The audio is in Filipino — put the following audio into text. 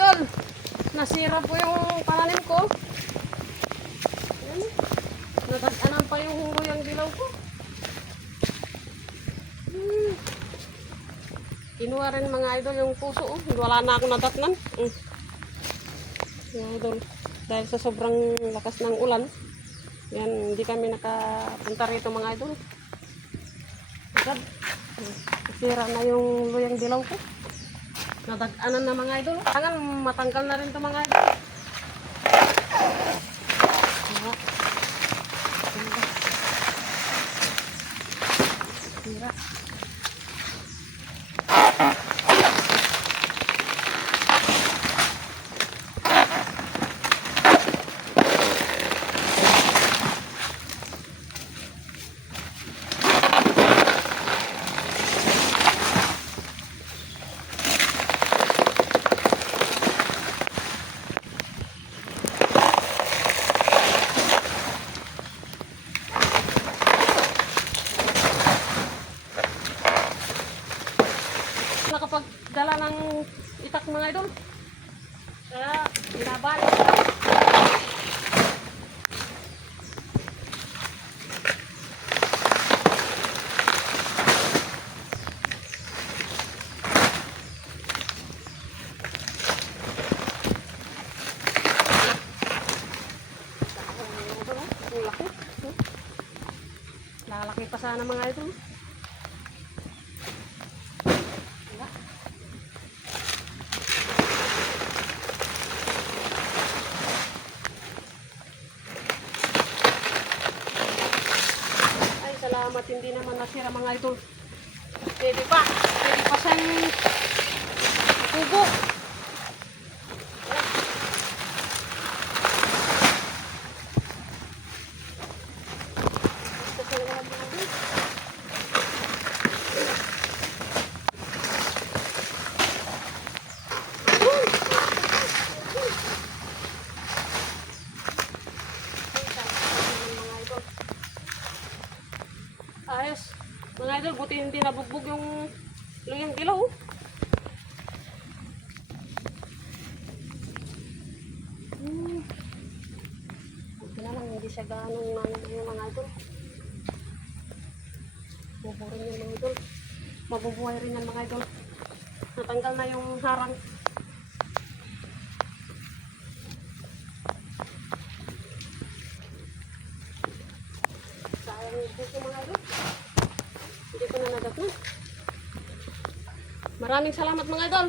idol. Nasira po yung pananim ko. Ayan. Natag-anan pa yung luyang dilaw ko. Hmm. Kinuha rin mga idol yung puso. Oh. Wala na ako nadatnan. Mm. Mga idol. Dahil sa sobrang lakas ng ulan. Yan, hindi kami nakapunta rito mga idol. Agad. Mm. Sira na yung luyang dilaw ko. Nadag-anan na mga idol. Tangan matanggal na rin to mga idol. Sira. Sira. Sira. Ng itak mga idol. Kaya, binabalik. Lalaki pa sana mga idol. Wala. Ay, salamat. Hindi naman nasira mga idol. Pwede pa. Pwede pa siyang kubo. Ayos. Mga idol, buti hindi nabugbog yung luyang dilaw. Hmm. Buti na lang, hindi siya ganong yung mga idol. Buburin yung mga idol. Mabubuhay rin yung mga idol. Natanggal na yung harang. Sayang yung mga idol. Hindi ko na nadatnan. Maraming salamat mga idol.